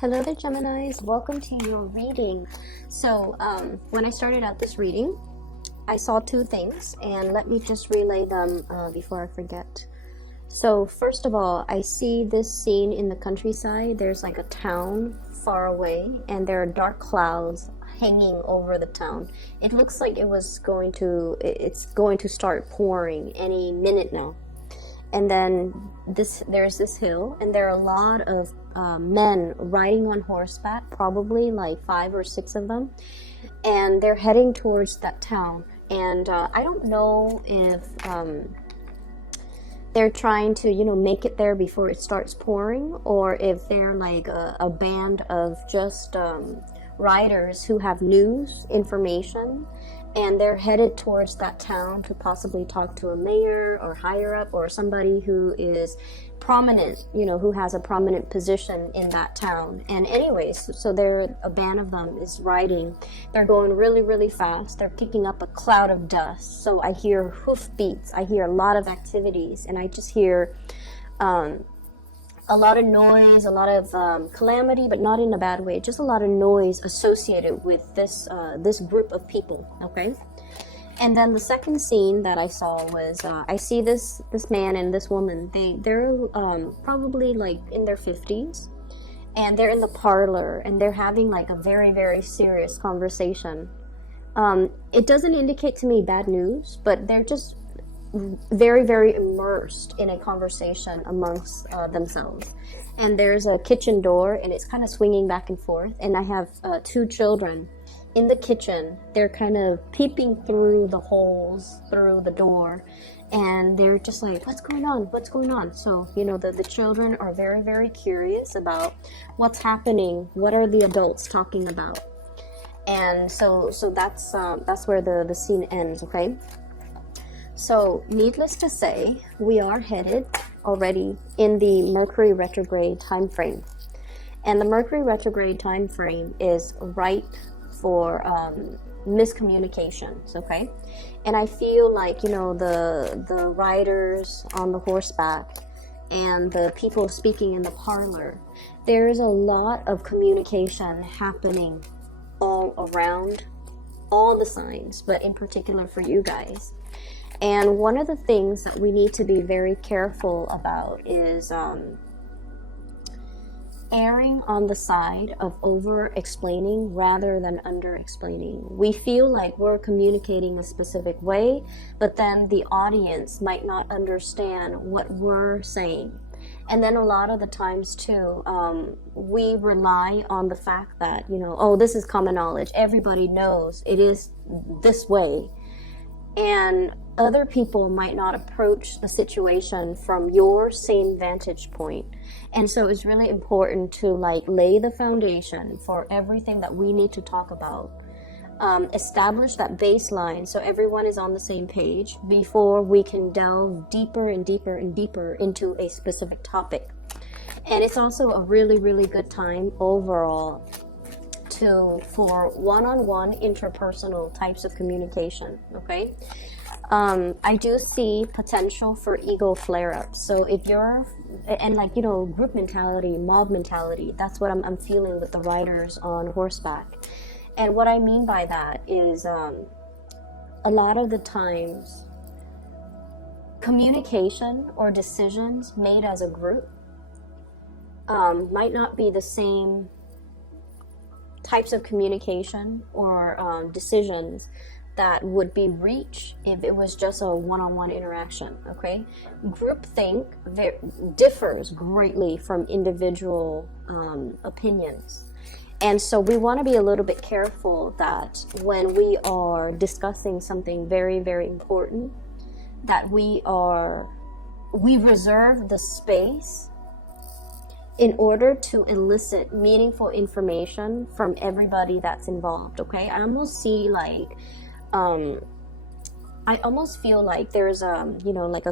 Hello there, Geminis. Welcome to your reading. So, when I started out this reading, I saw two things, and let me just relay them before I forget. So, first of all, I see this scene in the countryside. There's like a town far away, and there are dark clouds hanging over the town. It looks like it's going to start pouring any minute now. And then there's this hill, and there are a lot of men riding on horseback, probably like 5 or 6 of them, and they're heading towards that town. And I don't know if they're trying to, make it there before it starts pouring, or if they're like a band of just riders who have news, information, and they're headed towards that town to possibly talk to a mayor or higher up or somebody who is prominent, who has a prominent position in that town. And anyways, so a band of them is riding. They're going really, really fast. They're kicking up a cloud of dust. So I hear hoof beats. I hear a lot of activities, and I just hear a lot of noise, a lot of calamity, but not in a bad way. Just a lot of noise associated with this group of people. Okay. And then the second scene that I saw was I see this man and this woman. They're probably like in their 50s, and they're in the parlor, and they're having like a very, very serious conversation. It doesn't indicate to me bad news, but they're just very, very immersed in a conversation amongst themselves. And there's a kitchen door, and it's kind of swinging back and forth, and I have 2 children in the kitchen. They're kind of peeping through the holes through the door, and they're just like, what's going on? So the children are very, very curious about what's happening. What are the adults talking about? And so that's where the scene ends. Okay. So, needless to say, we are headed already in the Mercury retrograde time frame. And the Mercury retrograde time frame is ripe for miscommunications, okay? And I feel like, the riders on the horseback and the people speaking in the parlor, there's a lot of communication happening all around all the signs, but in particular for you guys. And one of the things that we need to be very careful about is erring on the side of over-explaining rather than under-explaining. We feel like we're communicating a specific way, but then the audience might not understand what we're saying. And then a lot of the times too, we rely on the fact that, this is common knowledge. Everybody knows it is this way. And other people might not approach the situation from your same vantage point. And so it's really important to lay the foundation for everything that we need to talk about. Establish that baseline so everyone is on the same page before we can delve deeper and deeper and deeper into a specific topic. And it's also a really, really good time overall for one-on-one interpersonal types of communication, okay? I do see potential for ego flare-ups. So if you're, and group mentality, mob mentality, that's what I'm feeling with the riders on horseback. And what I mean by that is a lot of the times communication or decisions made as a group might not be the same types of communication or decisions that would be reached if it was just a one-on-one interaction, okay? Groupthink differs greatly from individual opinions. And so we want to be a little bit careful that when we are discussing something very, very important, that we reserve the space in order to elicit meaningful information from everybody that's involved, okay? I almost see I almost feel like there's a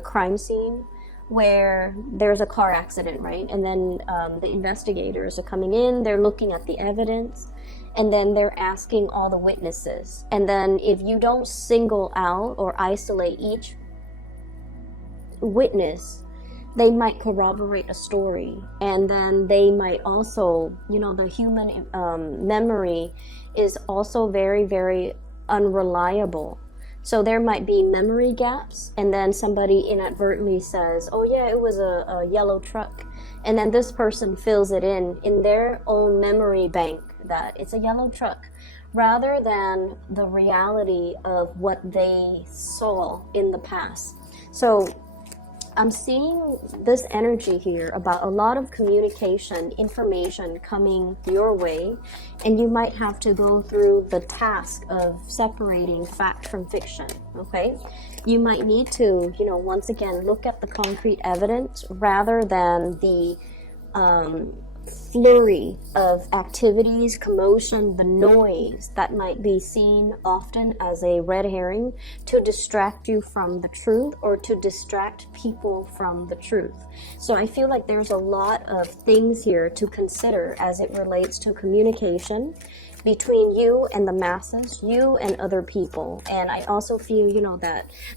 crime scene where there's a car accident, right? And then the investigators are coming in, they're looking at the evidence, and then they're asking all the witnesses. And then if you don't single out or isolate each witness, they might corroborate a story, and then they might also, the human memory is also very, very unreliable. So there might be memory gaps, and then somebody inadvertently says, oh yeah, it was a yellow truck, and then this person fills it in their own memory bank that it's a yellow truck, rather than the reality of what they saw in the past. So I'm seeing this energy here about a lot of communication, information coming your way, and you might have to go through the task of separating fact from fiction, okay? You might need to, once again, look at the concrete evidence rather than the flurry of activities, commotion, the noise that might be seen often as a red herring to distract you from the truth or to distract people from the truth. So I feel like there's a lot of things here to consider as it relates to communication between you and the masses, you and other people. And I also feel,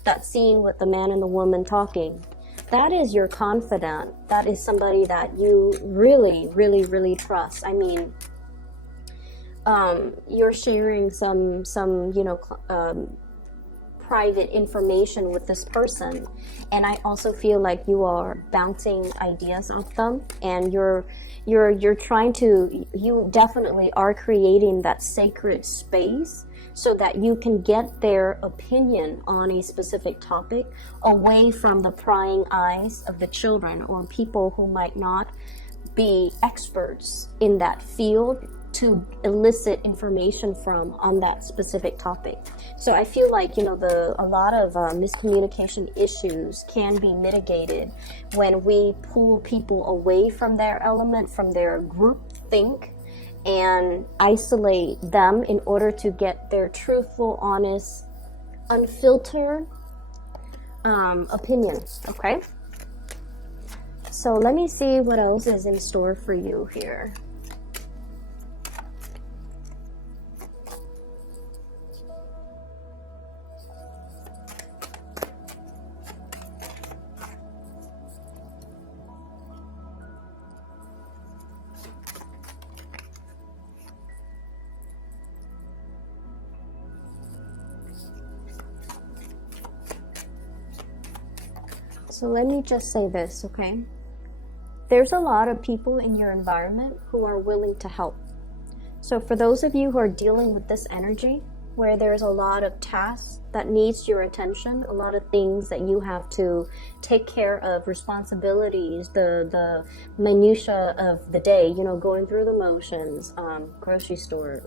that scene with the man and the woman talking, that is your confidant. That is somebody that you really, really, really trust. I mean, you're sharing some private information with this person, and I also feel like you are bouncing ideas off them, and you're trying to. You definitely are creating that sacred space so that you can get their opinion on a specific topic away from the prying eyes of the children or people who might not be experts in that field to elicit information from on that specific topic. So I feel like, a lot of miscommunication issues can be mitigated when we pull people away from their element, from their group think, and isolate them in order to get their truthful, honest, unfiltered opinions, okay? So let me see what else is in store for you here. So let me just say this, okay? There's a lot of people in your environment who are willing to help. So for those of you who are dealing with this energy, where there's a lot of tasks that needs your attention, a lot of things that you have to take care of, responsibilities, the minutia of the day, going through the motions, grocery store,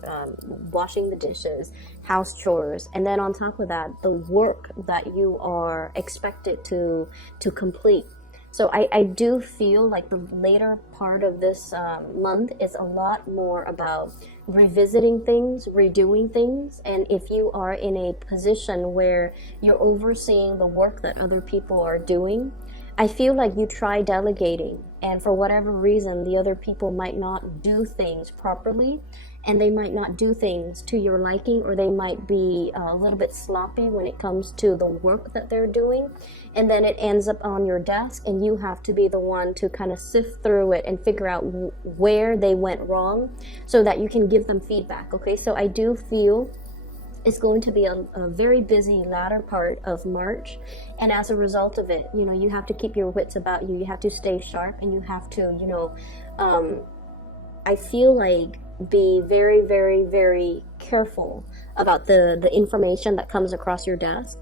washing the dishes, house chores, and then on top of that, the work that you are expected to complete. So I do feel like the later part of this month is a lot more about revisiting things, redoing things, and if you are in a position where you're overseeing the work that other people are doing, I feel like you try delegating, and for whatever reason, the other people might not do things properly, and they might not do things to your liking, or they might be a little bit sloppy when it comes to the work that they're doing, and then it ends up on your desk, and you have to be the one to kind of sift through it and figure out where they went wrong so that you can give them feedback, okay? So I do feel it's going to be a very busy latter part of March, and as a result of it, you have to keep your wits about you. You have to stay sharp, and you have to, I feel like be very, very, very careful about the information that comes across your desk,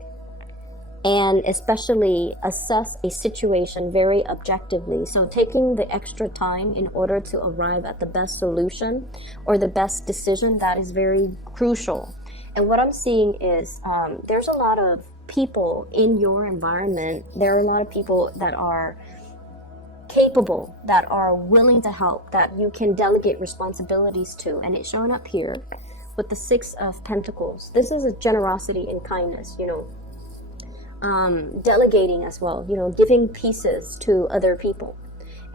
and especially assess a situation very objectively. So taking the extra time in order to arrive at the best solution or the best decision, that is very crucial. And what I'm seeing is there's a lot of people in your environment. There are a lot of people that are capable, that are willing to help, that you can delegate responsibilities to. And it's shown up here with the Six of Pentacles. This is a generosity and kindness, delegating as well, giving pieces to other people.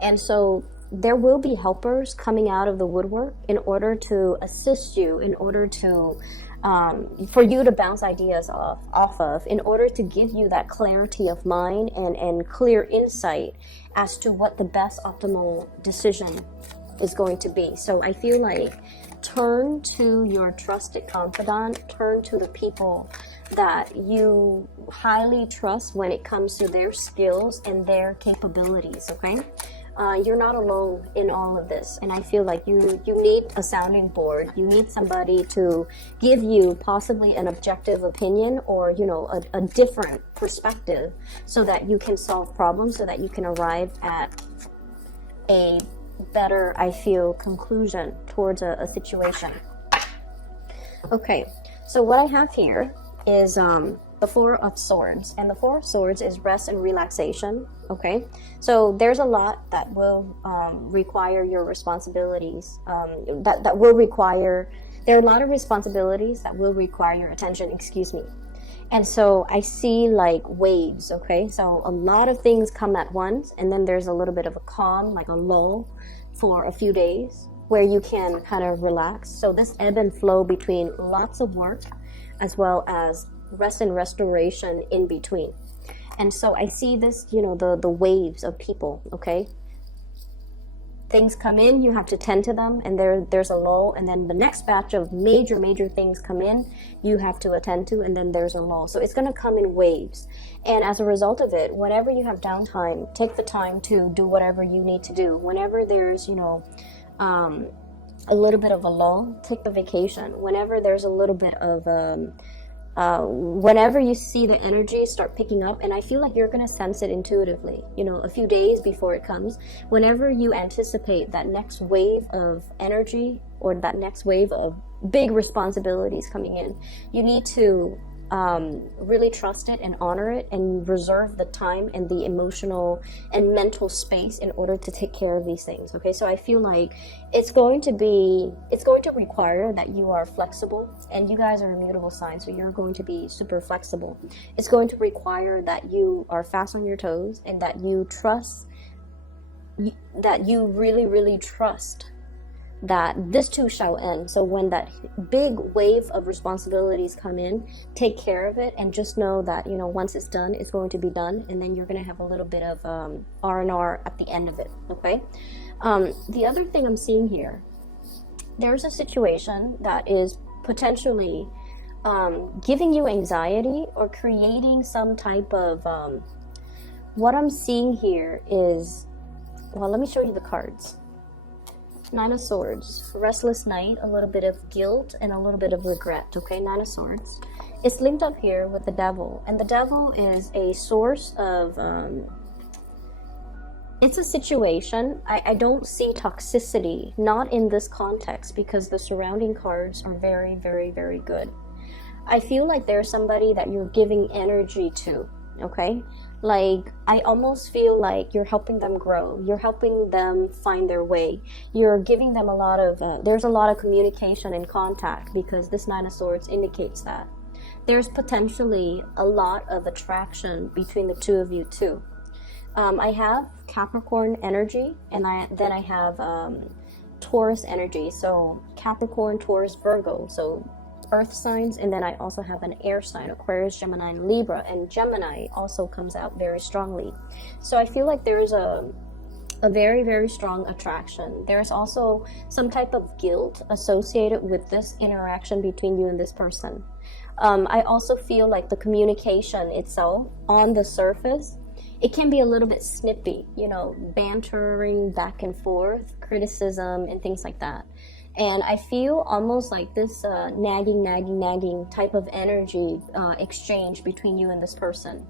And so there will be helpers coming out of the woodwork in order to assist you, in order to for you to bounce ideas off of, in order to give you that clarity of mind and clear insight as to what the best optimal decision is going to be. So I feel like turn to your trusted confidant, turn to the people that you highly trust when it comes to their skills and their capabilities, okay? You're not alone in all of this, and I feel like you need a sounding board. You need somebody to give you possibly an objective opinion, or a different perspective, so that you can solve problems, so that you can arrive at a better, I feel, conclusion towards a situation. Okay, so what I have here is the Four of Swords, and the Four of Swords is rest and relaxation. Okay, so there's a lot that will require your responsibilities. That will require. There are a lot of responsibilities that will require your attention. Excuse me. And so I see like waves. Okay, so a lot of things come at once, and then there's a little bit of a calm, like a lull, for a few days where you can kind of relax. So this ebb and flow between lots of work as well as rest and restoration in between. And so I see this, the waves of people, okay? Things come in, you have to tend to them, and there's a lull, and then the next batch of major things come in, you have to attend to, and then there's a lull. So it's going to come in waves. And as a result of it, whenever you have downtime, take the time to do whatever you need to do. Whenever there's, a little bit of a lull, take the vacation. Whenever there's a little bit of whenever you see the energy start picking up, and I feel like you're going to sense it intuitively, a few days before it comes, whenever you anticipate that next wave of energy or that next wave of big responsibilities coming in, you need to really trust it and honor it and reserve the time and the emotional and mental space in order to take care of these things. Okay, so I feel like it's going to require that you are flexible, and you guys are immutable signs, so you're going to be super flexible. It's going to require that you are fast on your toes, and that you really trust that this too shall end. So when that big wave of responsibilities come in, take care of it, and just know that once it's done, it's going to be done, and then you're going to have a little bit of R&R at the end of it. Okay, the other thing I'm seeing here, there's a situation that is potentially giving you anxiety or creating some type of what I'm seeing here is, well, let me show you the cards. Nine of Swords, restless night, a little bit of guilt, and a little bit of regret. Okay, Nine of Swords. It's linked up here with the Devil, and the Devil is a source of it's a situation. I don't see toxicity, not in this context, because the surrounding cards are very good. I feel like there's somebody that you're giving energy to. Okay, like I almost feel like you're helping them grow, you're helping them find their way, you're giving them a lot of there's a lot of communication and contact, because this Nine of Swords indicates that there's potentially a lot of attraction between the two of you too. I have Capricorn energy, and then I have Taurus energy. So Capricorn, Taurus, Virgo, so earth signs, and then I also have an air sign, Aquarius, Gemini, and Libra, and Gemini also comes out very strongly. So I feel like there's a very strong attraction. There's also some type of guilt associated with this interaction between you and this person. I also feel like the communication itself on the surface, it can be a little bit snippy, bantering back and forth, criticism, and things like that. And I feel almost like this nagging type of energy exchange between you and this person.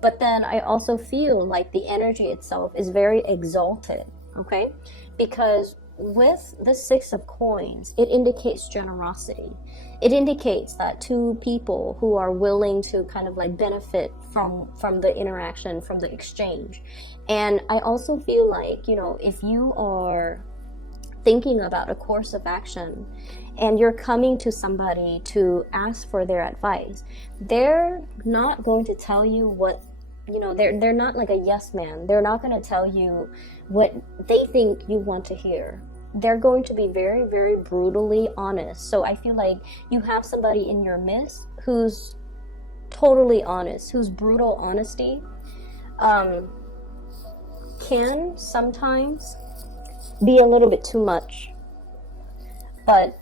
But then I also feel like the energy itself is very exalted, okay? Because with the Six of Coins, it indicates generosity. It indicates that two people who are willing to kind of like benefit from the interaction, from the exchange. And I also feel like, if you are thinking about a course of action and you're coming to somebody to ask for their advice, they're not going to tell you what, they're not like a yes man. They're not going to tell you what they think you want to hear. they're going to be very, very brutally honest. So I feel like you have somebody in your midst who's totally honest, whose brutal honesty can sometimes be a little bit too much. But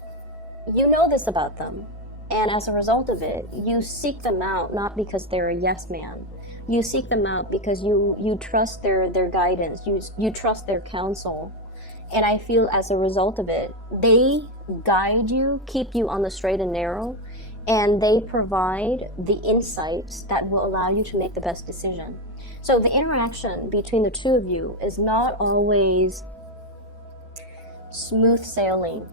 you know this about them. And as a result of it, you seek them out not because they're a yes man. You seek them out because you trust their guidance. You trust their counsel. And I feel as a result of it, they guide you, keep you on the straight and narrow, and they provide the insights that will allow you to make the best decision. So the interaction between the two of you is not always smooth sailing.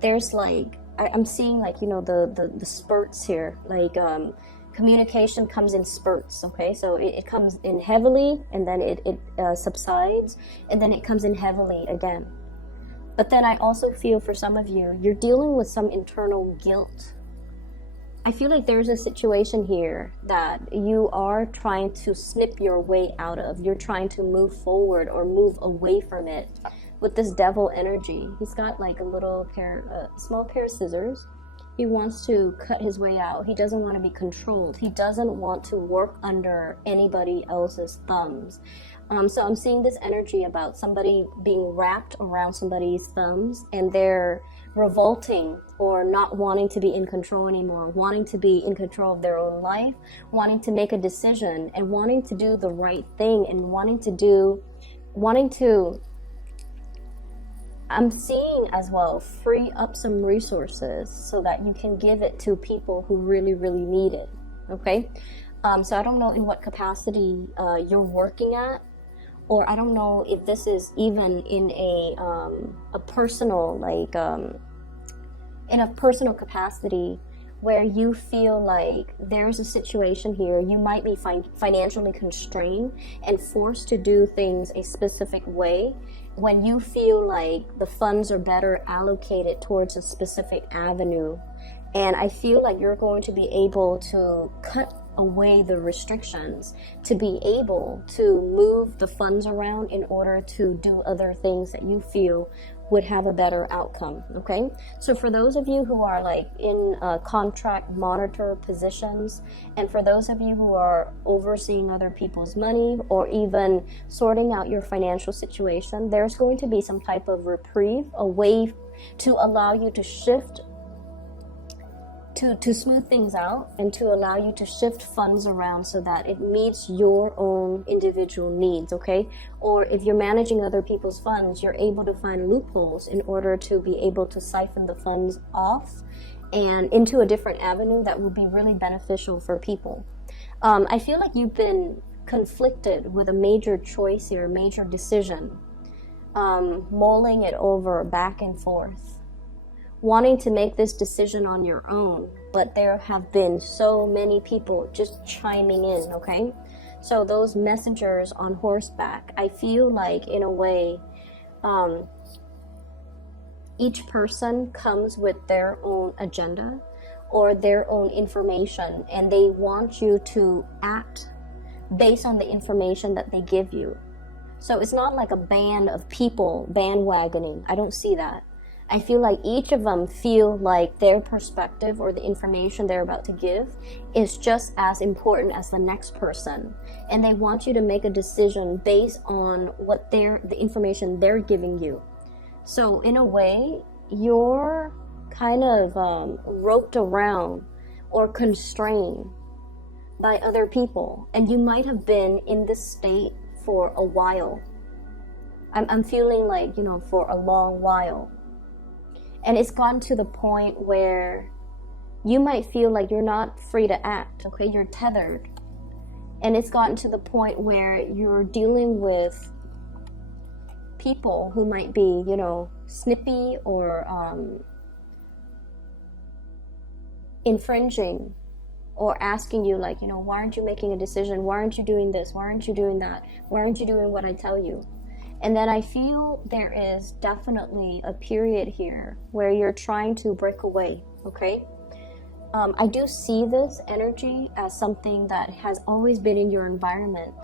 There's like, I'm seeing like, you know, the spurts here, like communication comes in spurts, okay? So it comes in heavily, and then it subsides, and then it comes in heavily again. But then I also feel for some of you, you're dealing with some internal guilt. I feel like there's a situation here that you are trying to snip your way out of. You're trying to move forward or move away from it with this devil energy. He's got like a small pair of scissors. He wants to cut his way out. He doesn't want to be controlled. He doesn't want to work under anybody else's thumbs. So I'm seeing this energy about somebody being wrapped around somebody's thumbs, and they're revolting or not wanting to be in control anymore, wanting to be in control of their own life, wanting to make a decision, and wanting to do the right thing, and I'm seeing as well, free up some resources so that you can give it to people who really, really need it, okay? So I don't know in what capacity you're working at, or I don't know if this is even in a personal, like, in a personal capacity where you feel like there's a situation here, you might be financially constrained and forced to do things a specific way when you feel like the funds are better allocated towards a specific avenue. And I feel like you're going to be able to cut away the restrictions to be able to move the funds around in order to do other things that you feel would have a better outcome, okay? So for those of you who are like in contract monitor positions, and for those of you who are overseeing other people's money or even sorting out your financial situation, there's going to be some type of reprieve, a way to allow you to shift, to smooth things out, and to allow you to shift funds around so that it meets your own individual needs, okay? Or if you're managing other people's funds, you're able to find loopholes in order to be able to siphon the funds off and into a different avenue that will be really beneficial for people. I feel like you've been conflicted with a major choice here, a major decision, mulling it over back and forth, wanting to make this decision on your own, but there have been so many people just chiming in, okay? So those messengers on horseback, I feel like in a way, each person comes with their own agenda or their own information, and they want you to act based on the information that they give you. So it's not like a band of people bandwagoning. I don't see that. I feel like each of them feel like their perspective or the information they're about to give is just as important as the next person. And they want you to make a decision based on what the information they're giving you. So in a way, you're kind of roped around or constrained by other people. And you might have been in this state for a while. I'm feeling like, for a long while. And it's gotten to the point where you might feel like you're not free to act, okay? You're tethered. And it's gotten to the point where you're dealing with people who might be, snippy or infringing, or asking you like, why aren't you making a decision? Why aren't you doing this? Why aren't you doing that? Why aren't you doing what I tell you? And then I feel there is definitely a period here where you're trying to break away, okay? I do see this energy as something that has always been in your environment.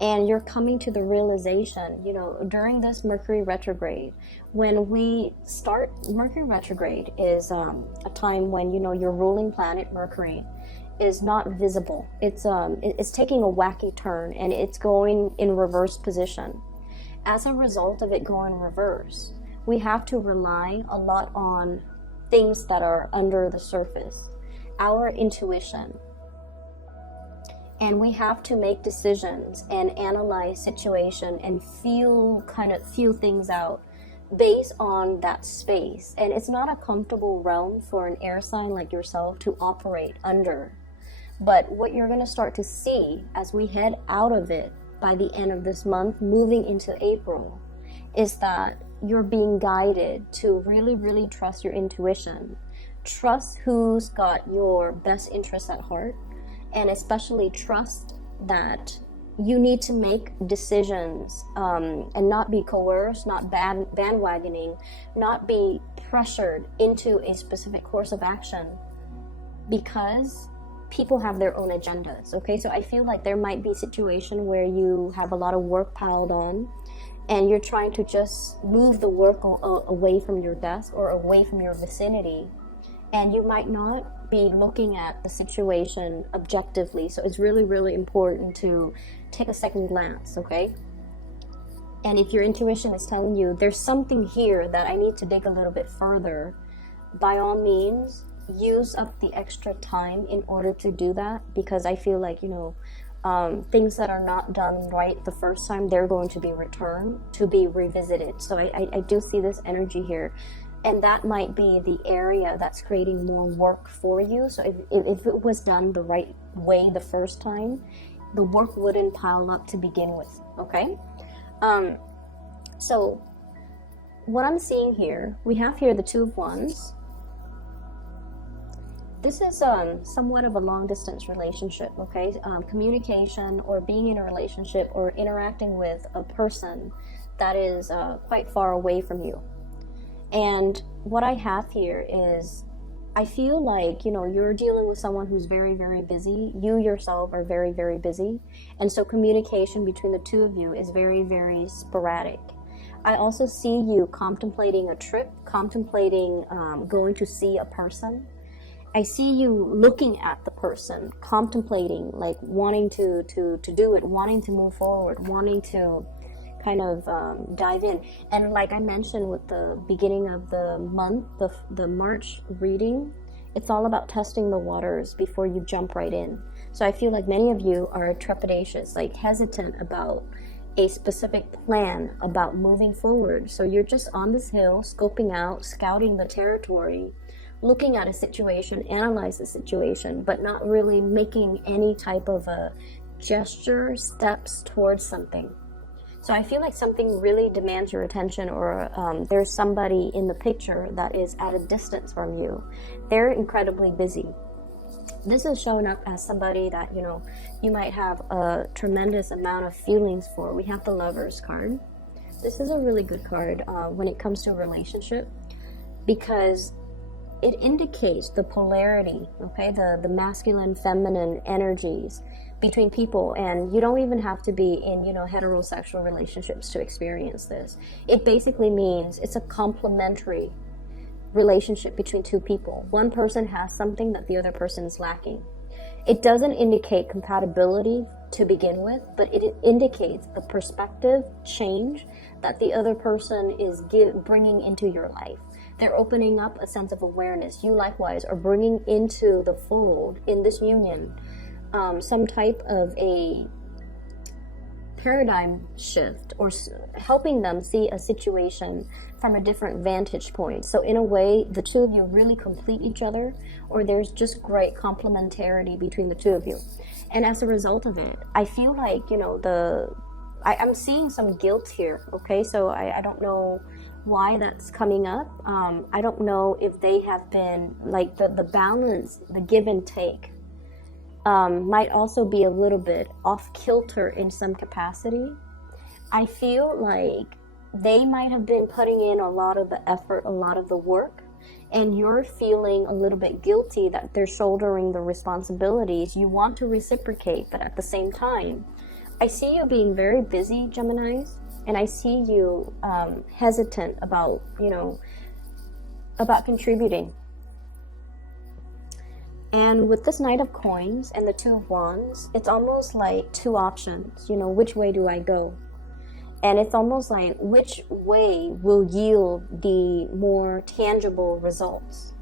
And you're coming to the realization, you know, during this Mercury retrograde, when we start, Mercury retrograde is a time when, you know, your ruling planet Mercury is not visible. It's taking a wacky turn, and it's going in reverse position. As a result of it going reverse, we have to rely a lot on things that are under the surface, our intuition. And we have to make decisions and analyze situation and feel things out based on that space. And it's not a comfortable realm for an air sign like yourself to operate under. But what you're going to start to see as we head out of it by the end of this month, moving into April, is that you're being guided to really, really trust your intuition. Trust who's got your best interests at heart. And especially trust that you need to make decisions and not be coerced, not bandwagoning, not be pressured into a specific course of action, because people have their own agendas, okay? So I feel like there might be a situation where you have a lot of work piled on and you're trying to just move the work away from your desk or away from your vicinity, and you might not be looking at the situation objectively. So it's really, really important to take a second glance, okay? And if your intuition is telling you there's something here that I need to dig a little bit further, by all means, use up the extra time in order to do that, because I feel like, you know, things that are not done right the first time, they're going to be returned to be revisited. So I do see this energy here. And that might be the area that's creating more work for you. So if it was done the right way the first time, the work wouldn't pile up to begin with, okay? So what I'm seeing here, we have here the Two of Wands. This is somewhat of a long-distance relationship, okay? Communication, or being in a relationship, or interacting with a person that is quite far away from you. And what I have here is, I feel like, you know, you're dealing with someone who's very, very busy. You yourself are very, very busy. And so communication between the two of you is very, very sporadic. I also see you contemplating a trip, contemplating going to see a person. I see you looking at the person, contemplating, like wanting to do it, wanting to move forward, wanting to kind of dive in. And like I mentioned with the beginning of the month, the March reading, it's all about testing the waters before you jump right in. So I feel like many of you are trepidatious, like hesitant about a specific plan about moving forward. So you're just on this hill, scoping out, scouting the territory, looking at a situation, analyze the situation, but not really making any type of a gesture, steps towards something. So I feel like something really demands your attention, or there's somebody in the picture that is at a distance from you. They're incredibly busy. This is showing up as somebody that, you know, you might have a tremendous amount of feelings for. We have the Lovers card. This is a really good card when it comes to a relationship, because it indicates the polarity, okay, the masculine, feminine energies between people. And you don't even have to be in, you know, heterosexual relationships to experience this. It basically means it's a complementary relationship between two people. One person has something that the other person is lacking. It doesn't indicate compatibility to begin with, but it indicates a perspective change that the other person is bringing into your life. They're opening up a sense of awareness. You likewise are bringing into the fold in this union some type of a paradigm shift, or helping them see a situation from a different vantage point. So in a way, the two of you really complete each other, or there's just great complementarity between the two of you. And as a result of it, I feel like, you know, I'm seeing some guilt here, okay? So I don't know why that's coming up. I don't know if they have been, like, the balance, the give and take might also be a little bit off kilter in some capacity. I feel like they might have been putting in a lot of the effort, a lot of the work, and you're feeling a little bit guilty that they're shouldering the responsibilities. You want to reciprocate, but at the same time, I see you being very busy, Geminis, and I see you hesitant about, about contributing. And with this Knight of Coins and the Two of Wands, it's almost like two options, which way do I go? And it's almost like which way will yield the more tangible results?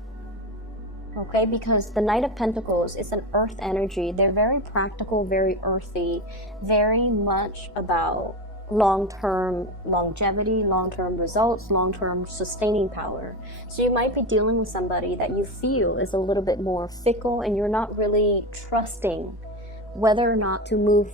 Okay, because the Knight of Pentacles is an earth energy. They're very practical, very earthy, very much about long-term longevity, long-term results, long-term sustaining power. So you might be dealing with somebody that you feel is a little bit more fickle, and you're not really trusting whether or not to move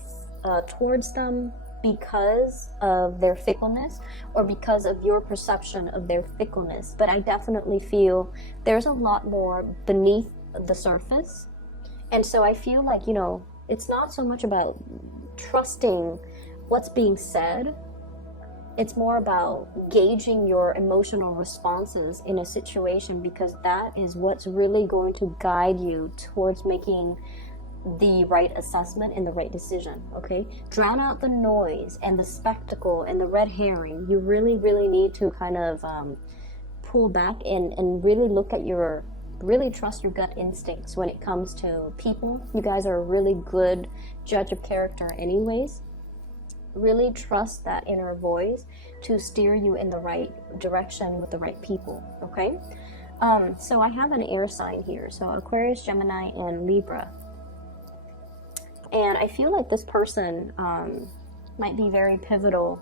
towards them because of their fickleness or because of your perception of their fickleness. But I definitely feel there's a lot more beneath the surface. And so I feel like, it's not so much about trusting what's being said. It's more about gauging your emotional responses in a situation, because that is what's really going to guide you towards making the right assessment and the right decision. Okay, drown out the noise and the spectacle and the red herring. You really need to kind of pull back and really look at really trust your gut instincts when it comes to people. You guys are a really good judge of character anyways. Really trust that inner voice to steer you in the right direction with the right people. Okay, so I have an air sign here, so Aquarius, Gemini, and Libra. And I feel like this person might be very pivotal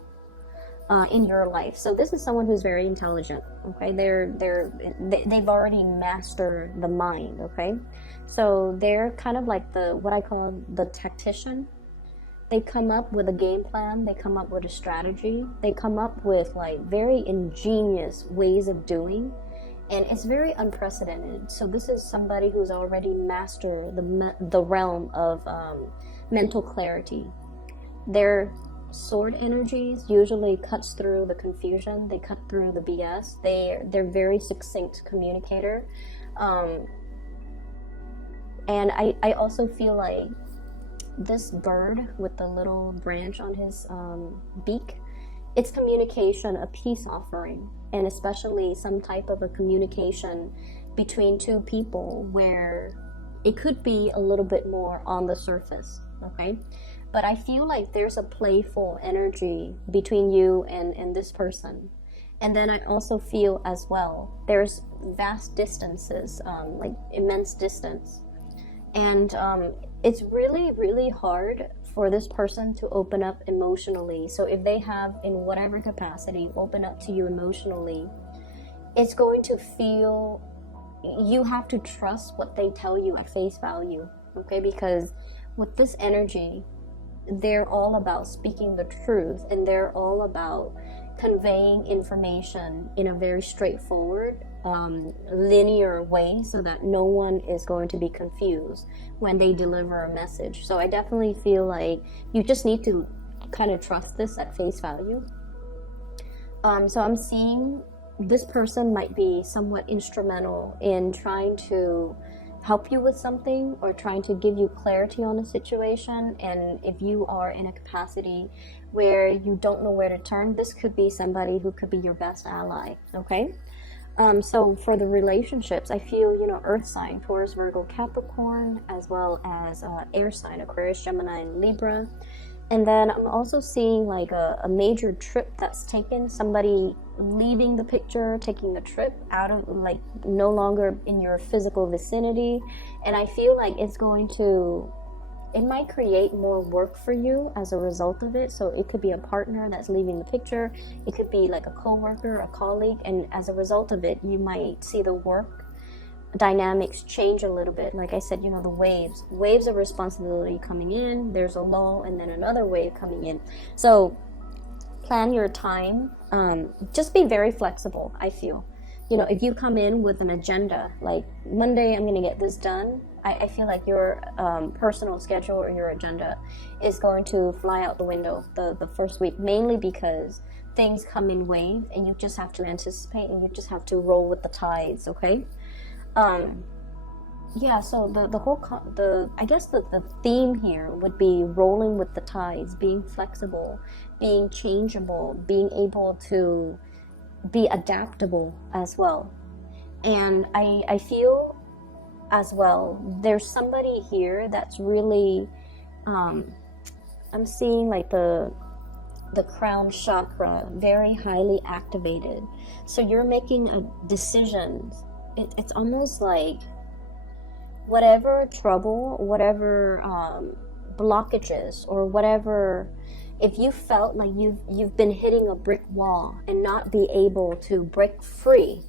in your life. So this is someone who's very intelligent. Okay, they've already mastered the mind. Okay, so they're kind of like what I call the tactician. They come up with a game plan. They come up with a strategy. They come up with like very ingenious ways of doing. And it's very unprecedented. So this is somebody who's already mastered the realm of mental clarity. Their sword energies usually cuts through the confusion. They cut through the BS. They're very succinct communicator. And I also feel like this bird with the little branch on his beak, it's communication, a peace offering, and especially some type of a communication between two people where it could be a little bit more on the surface, okay? But I feel like there's a playful energy between you and this person. And then I also feel as well, there's vast distances, like immense distance. And it's really hard for this person to open up emotionally. So if they have, in whatever capacity, open up to you emotionally, it's going to feel, you have to trust what they tell you at face value, okay? Because with this energy, they're all about speaking the truth, and they're all about conveying information in a very straightforward, linear way, so that no one is going to be confused when they deliver a message. So I definitely feel like you just need to kind of trust this at face value. So I'm seeing this person might be somewhat instrumental in trying to help you with something or trying to give you clarity on a situation. And if you are in a capacity where you don't know where to turn, this could be somebody who could be your best ally, okay? So for the relationships, I feel, earth sign, Taurus, Virgo, Capricorn, as well as air sign, Aquarius, Gemini, and Libra. And then I'm also seeing like a major trip that's taken, somebody leaving the picture, taking the trip out of, like, no longer in your physical vicinity. And I feel like it might create more work for you as a result of it. So it could be a partner that's leaving the picture. It could be like a coworker, a colleague. And as a result of it, you might see the work dynamics change a little bit. Like I said, the waves of responsibility coming in, there's a lull, and then another wave coming in. So plan your time. Just be very flexible, I feel. If you come in with an agenda, like Monday I'm going to get this done, I feel like your personal schedule or your agenda is going to fly out the window the first week, mainly because things come in waves and you just have to anticipate and you just have to roll with the tides, okay? Yeah, so the whole I guess the theme here would be rolling with the tides, being flexible, being changeable, being able to be adaptable as well. And I feel as well there's somebody here that's really I'm seeing like the crown chakra very highly activated. So you're making a decision. It's almost like whatever trouble, whatever blockages, or whatever, if you felt like you've been hitting a brick wall and not be able to break free,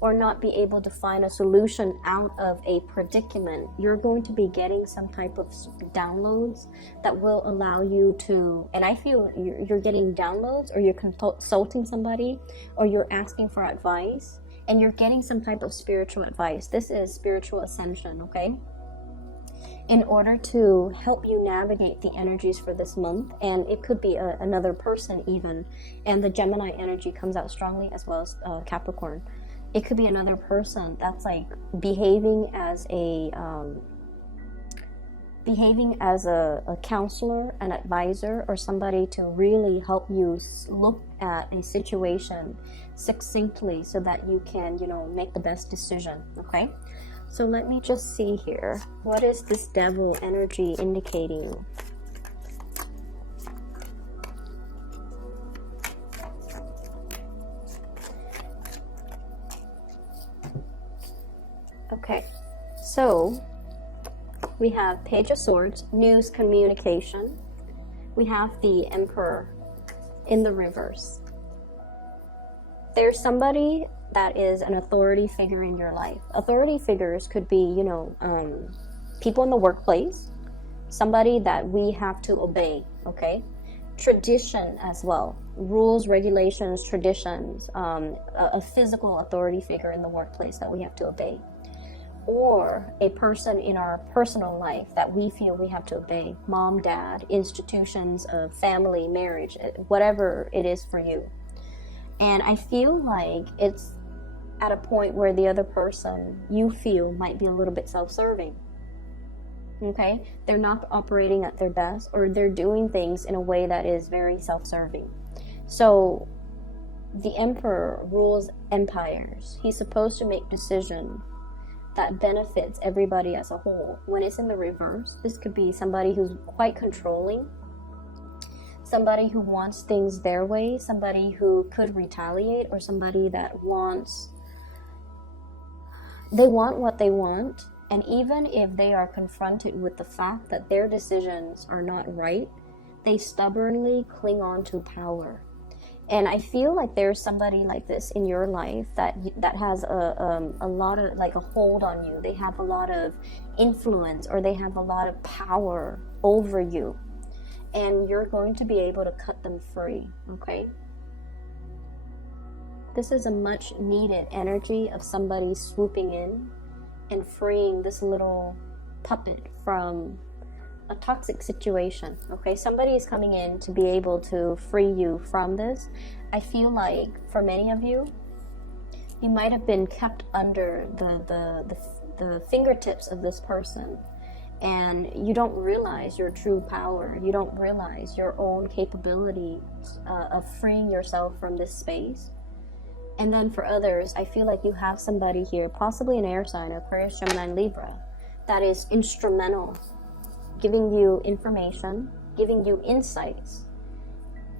or not be able to find a solution out of a predicament, you're going to be getting some type of downloads that will allow you to, and I feel you're getting downloads, or you're consulting somebody, or you're asking for advice, and you're getting some type of spiritual advice. This is spiritual ascension, okay? In order to help you navigate the energies for this month, and it could be another person even, and the Gemini energy comes out strongly, as well as Capricorn. It could be another person that's like behaving as a counselor, an advisor, or somebody to really help you look at a situation succinctly so that you can, make the best decision, okay? So let me just see here. What is this devil energy indicating? Okay, so we have Page of Swords, news, communication. We have the Emperor in the reverse. There's somebody that is an authority figure in your life. Authority figures could be, people in the workplace, somebody that we have to obey, okay? Tradition as well, rules, regulations, traditions, a physical authority figure in the workplace that we have to obey. Or a person in our personal life that we feel we have to obey. Mom, dad, institutions of family, marriage, whatever it is for you. And I feel like it's at a point where the other person you feel might be a little bit self-serving. Okay? They're not operating at their best, or they're doing things in a way that is very self-serving. So the Emperor rules empires. He's supposed to make decisions that benefits everybody as a whole. When it's in the reverse, this could be somebody who's quite controlling, somebody who wants things their way, somebody who could retaliate, or somebody that they want what they want, and even if they are confronted with the fact that their decisions are not right, they stubbornly cling on to power. And I feel like there's somebody like this in your life that has a lot of, like, a hold on you. They have a lot of influence, or they have a lot of power over you. And you're going to be able to cut them free, okay? This is a much needed energy of somebody swooping in and freeing this little puppet from a toxic situation, okay? Somebody is coming in to be able to free you from this. I feel like for many of you, you might have been kept under the fingertips of this person, and you don't realize your true power. You don't realize your own capability of freeing yourself from this space. And then for others, I feel like you have somebody here, possibly an air sign, Aquarius, Gemini, Libra, that is instrumental, giving you information, giving you insights,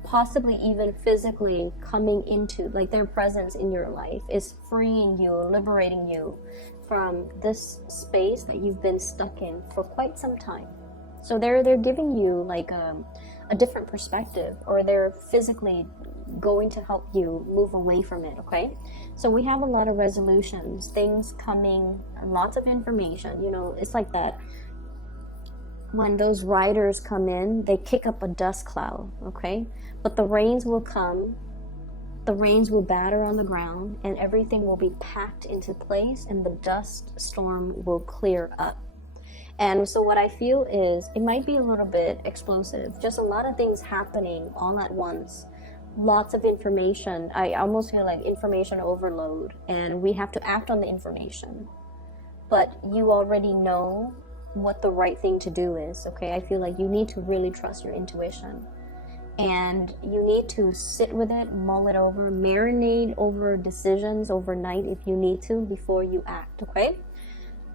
possibly even physically coming into, like, their presence in your life is freeing you, liberating you from this space that you've been stuck in for quite some time. So they're giving you like a different perspective, or they're physically going to help you move away from it, okay? So we have a lot of resolutions, things coming, lots of information. It's like that when those riders come in, they kick up a dust cloud, okay? But the rains will come, the rains will batter on the ground, and everything will be packed into place, and the dust storm will clear up. And so what I feel is it might be a little bit explosive, just a lot of things happening all at once, lots of information. I almost feel like information overload, and we have to act on the information. but you already know what the right thing to do is, okay? I feel like you need to really trust your intuition. And you need to sit with it, mull it over, marinate over decisions overnight if you need to before you act, okay?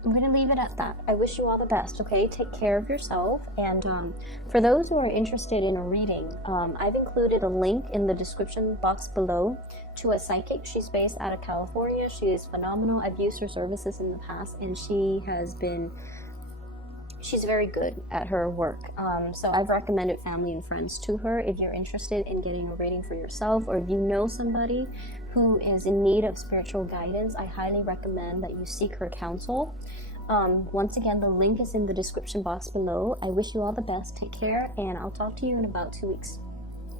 I'm going to leave it at that. I wish you all the best, okay? Take care of yourself. And for those who are interested in a reading, I've included a link in the description box below to a psychic. She's based out of California. She is phenomenal. I've used her services in the past, and she's very good at her work. So I've recommended family and friends to her. If you're interested in getting a reading for yourself, or if you know somebody who is in need of spiritual guidance, I highly recommend that you seek her counsel. Once again, the link is in the description box below. I wish you all the best. Take care, and I'll talk to you in about 2 weeks.